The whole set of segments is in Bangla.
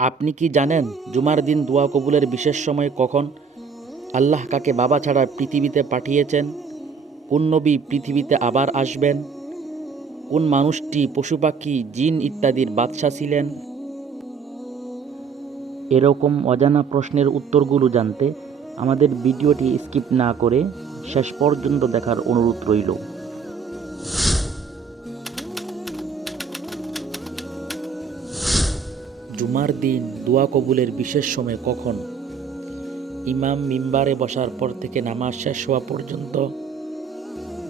আপনি কি জানেন জুমার দিন দোয়া কবুলের বিশেষ সময় কখন? আল্লাহ কাকে বাবা ছাড়া পৃথিবীতে পাঠিয়েছেন? কোন নবী পৃথিবীতে আবার আসবেন? কোন মানুষটি পশু পাখি, জিন ইত্যাদির বাদশা ছিলেন? এরকম অজানা প্রশ্নের উত্তরগুলো জানতে আমাদের ভিডিওটি স্কিপ না করে শেষ পর্যন্ত দেখার অনুরোধ রইল। জুমার দিন দোয়া কবুলের বিশেষ সময় কখন? ইমাম মিম্বারে বসার পর থেকে নামাজ শেষ হওয়া পর্যন্ত?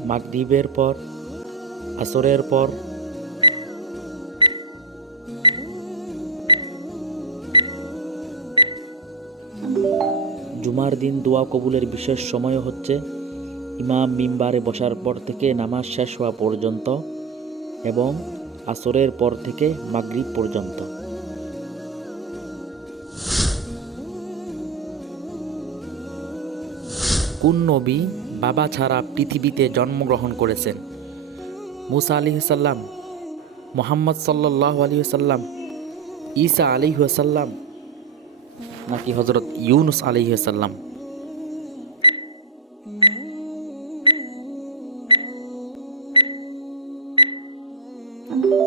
মাগরিবের পর? আসরের পর? জুমার দিন দোয়া কবুলের বিশেষ সময় হচ্ছে ইমাম মিম্বারে বসার পর থেকে নামাজ শেষ হওয়া পর্যন্ত এবং আসরের পর থেকে মাগরিব পর্যন্ত। কোন নবী বাবা ছাড়া পৃথিবীতে জন্মগ্রহণ করেছেন? মুসা আলি সাল্লাম মোহাম্মদ সাল্লাহ আলী সাল্লাম ঈসা আলী সাল্লাম নাকি হজরত ইউনুস আলী সাল্লাম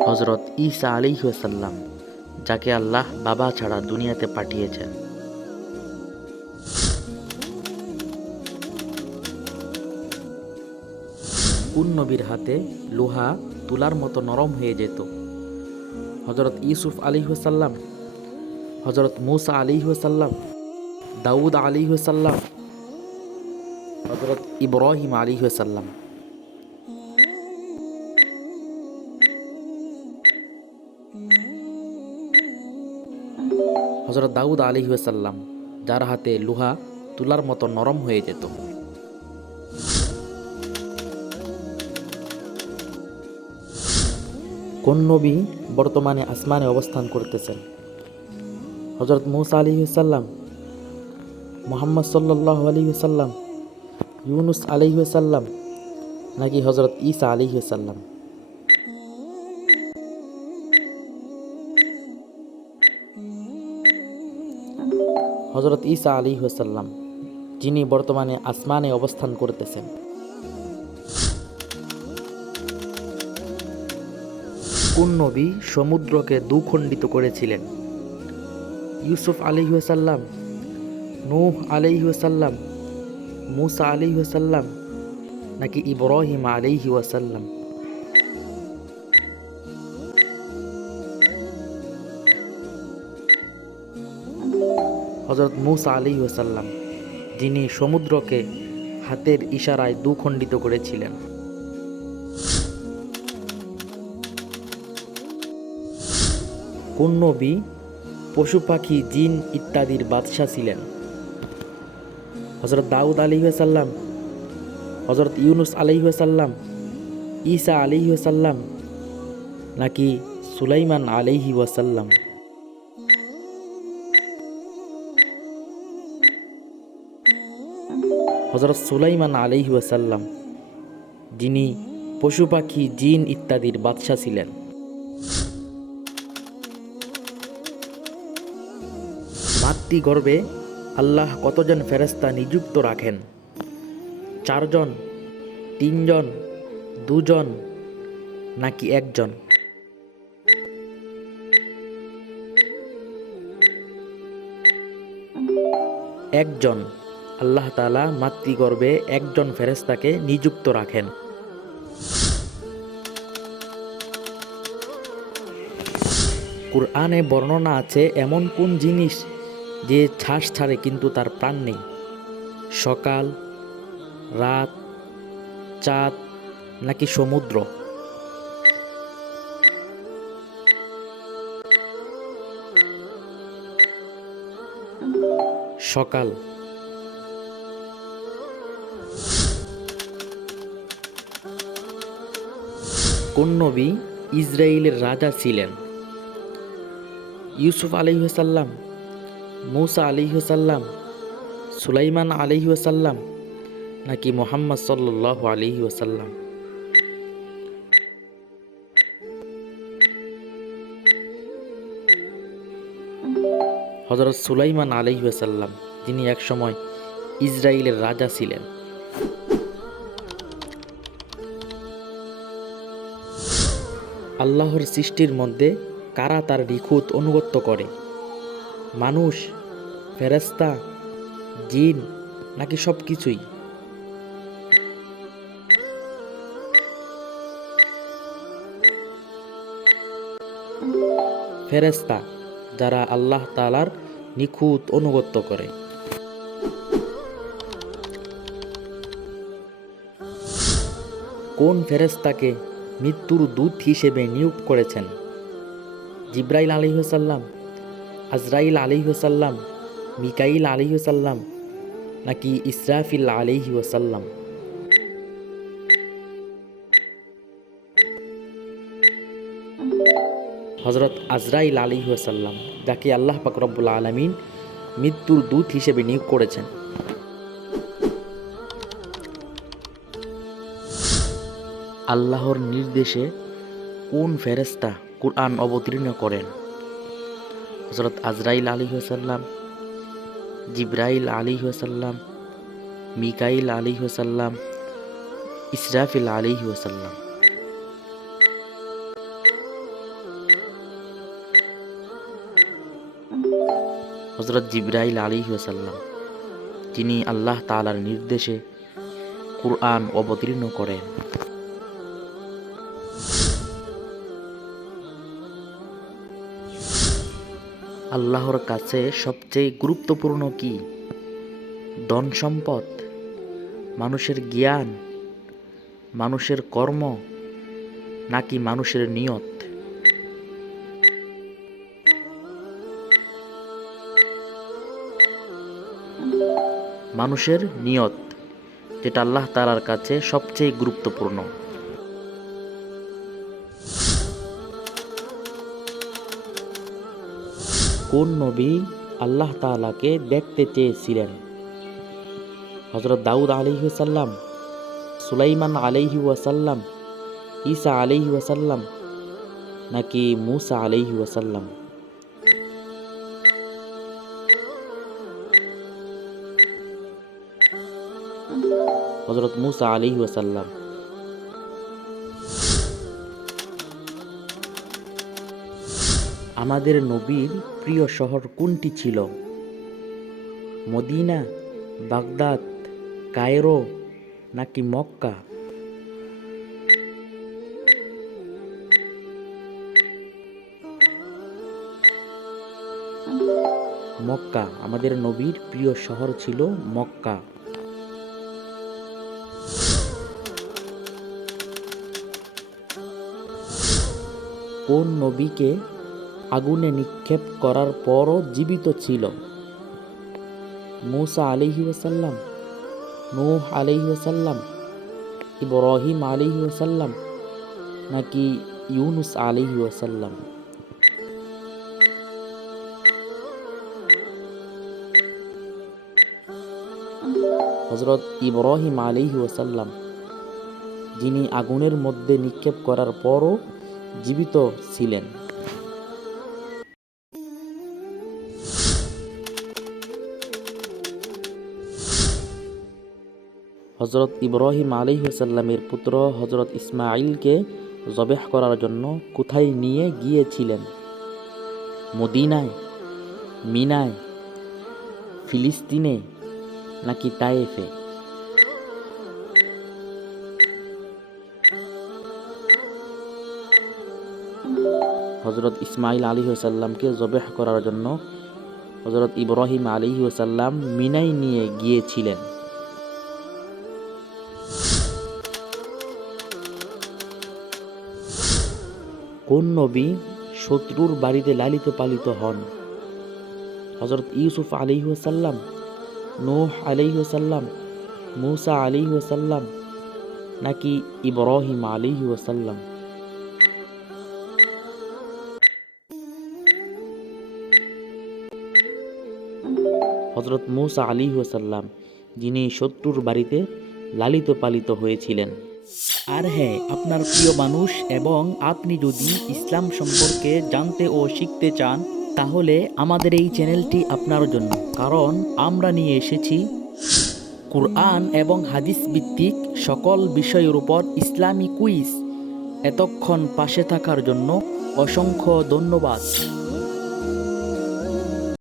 হজরত ঈসা আলী সাল্লাম যাকে আল্লাহ বাবা ছাড়া দুনিয়াতে পাঠিয়েছেন। কোন নবীর হাতে লোহা তুলার মতো নরম হয়ে যেত? হজরত ইউসুফ আলী সাল্লাম হজরত মুসা আলী সাল্লাম দাউদ আলী সাল্লাম হজরত ইব্রাহিম আলী সাল্লাম হজরত দাউদ আলী সাল্লাম যার হাতে লোহা তুলার মতো নরম হয়ে যেত। কোন নবী বর্তমানে আসমানে অবস্থান করতেছেন? হজরত মুসা আলী সাল্লাম মোহাম্মদ সাল্লাহ আলী সাল্লাম, ইউনুস আলী সাল্লাম নাকি হজরত ঈসা আলী সাল্লাম হজরত ঈসা আলী সাল্লাম যিনি বর্তমানে আসমানে অবস্থান করতেছেন। কোন নবী সমুদ্রকে দুখণ্ডিত করেছিলেন? ইউসুফ আলিহাসাল্লাম নূহ আলিহাসাল্লাম মুসা আলিহাসাল্লাম নাকি ইব্রাহিম আলিহি ওয়াসাল্লাম? হজরত মুসা আলী ওয়াসাল্লাম, যিনি সমুদ্রকে হাতের ইশারায় দুখণ্ডিত করেছিলেন। কোন নবী, পশু পাখি, জিন ইত্যাদির বাদশাহ ছিলেন? হজরত দাউদ আলী সাল্লাম হজরত ইউনুস আলী সাল্লাম ঈসা আলী সাল্লাম নাকি সুলাইমান আলিহি ওয়াসাল্লাম? হজরত সুলাইমান আলিহি ওয়াসাল্লাম যিনি পশু পাখি, জিন ইত্যাদির বাদশাহ ছিলেন। মাতৃগর্ভে আল্লাহ কতজন ফেরেস্তা নিযুক্ত রাখেন? চারজন, তিনজন, দুজন, নাকি একজন? একজন, আল্লাহ তালা মাতৃগর্ভে একজন ফেরেস্তাকে নিযুক্ত রাখেন। কুরআনে বর্ণনা আছে, এমন কোন জিনিস যে শ্বাস ছাড়ে কিন্তু তার প্রাণ নেই। সকাল, রাত, চাঁদ, নাকি সমুদ্র? সকাল। কোন নবী ইসরায়েলের রাজা ছিলেন। ইউসুফ আলিহাসাল্লাম মুসা আলিহাসাল্লাম সুলাইমান আলিহাসাল্লাম নাকি মোহাম্মদ সাল্লাহ আলিহি ওসাল্লাম হজরত সুলাইমান আলহিহাসাল্লাম যিনি একসময় ইসরায়েলের রাজা ছিলেন। আল্লাহর সৃষ্টির মধ্যে কারা তার নিখুঁত অনুগত্য করে? মানুষ ফেরেস্তা জিন নাকি সব কিছুই? ফেরেস্তা যারা আল্লাহ তালার নিখুঁত অনুগত্য করে। কোন ফেরেস্তাকে মৃত্যুর দূত হিসেবে নিয়োগ করেছেন? জিব্রাইল আলিহাসাল্লাম আজরাইল আলিহাসাল্লাম মিকাইল আলিহাসাল্লাম নাকি ইসরাফিল আলিহি ওয়াসাল্লাম? হজরত আজরাইল আলী ওয়াসাল্লাম, যাকে আল্লাহ পাক রব্বুল আলমিন মৃত্যুর দূত হিসেবে নিয়োগ করেছেন। আল্লাহর নির্দেশে কোন ফেরেস্তা কোরআন অবতীর্ণ করেন? হজরত আজরাইল আলী ওয়াসাল্লাম জিব্রাইল আলী ওয়াসাল্লাম মিকাইল আলী ওয়াসাল্লাম ইসরাফিল আলী ওয়াসাল্লাম হজরত জিব্রাইল আলী ওয়াসাল্লাম তিনি আল্লাহ তালার নির্দেশে কুরআন অবতীর্ণ করেন। আল্লাহর কাছে সবচেয়ে গুরুত্বপূর্ণ কি? ধন সম্পদ, মানুষের জ্ঞান, মানুষের কর্ম, নাকি মানুষের নিয়ত? মানুষের নিয়ত, যেটা আল্লাহ তালার কাছে সবচেয়ে গুরুত্বপূর্ণ। কোন নবী আল্লাহ তালাকে দেখতে চেয়েছিলেন? হজরত দাউদ আলিহি সাল্লাম সুলাইমান আলাইহি ওয়াসাল্লাম, ঈসা আলাইহি ওয়াসাল্লাম নাকি মুসা আলাইহি ওয়াসাল্লাম? হজরত মুসা আলিহি ওয়াসাল্লাম। আমাদের নবীর প্রিয় শহর কোনটি ছিল? মদিনা, বাগদাদ, কায়রো নাকি মক্কা? মক্কা, আমাদের নবীর প্রিয় শহর ছিল মক্কা। কোন নবীকে আগুনে নিক্ষেপ করার পরও জীবিত ছিল। মুসা আলিহি ওসাল্লাম নূহ আলিহি ওসাল্লাম ইব্রাহিম আলিহি ওসাল্লাম নাকি ইউনুস আলিহি ওসাল্লাম হজরত ইব্রাহিম আলিহি ওসাল্লাম যিনি আগুনের মধ্যে নিক্ষেপ করার পরও জীবিত ছিলেন। হজরত ইব্রাহিম আলিহাসাল্লামের পুত্র হজরত ইসমাইলকে জবেহ করার জন্য কোথায় নিয়ে গিয়েছিলেন? মদিনায়, মিনায়, ফিলিস্তিনে নাকি তায়েফে? হজরত ইসমাইল আলী সাল্লামকে জবেহ করার জন্য হজরত ইব্রাহিম আলী সাল্লাম মিনাই নিয়ে গিয়েছিলেন। কোন নবী শত্রুর বাড়িতে লালিত পালিত হন? হজরত ইউসুফ আলিহাসাল্লাম নূহ আলিহাসাল্লাম মুসা আলিহাসাল্লাম নাকি ইব্রাহিম আলিহাসাল্লাম হজরত মুসা আলিহাসাল্লাম যিনি শত্রুর বাড়িতে লালিত পালিত হয়েছিলেন। আর হ্যাঁ আপনার প্রিয় মানুষ এবং আপনি যদি ইসলাম সম্পর্কে জানতে ও শিখতে চান, তাহলে আমাদের এই চ্যানেলটি আপনার জন্য। কারণ আমরা নিয়ে এসেছি কুরআন এবং হাদিস ভিত্তিক সকল বিষয়ের উপর ইসলামী কুইজ। এতক্ষণ পাশে থাকার জন্য অসংখ্য ধন্যবাদ।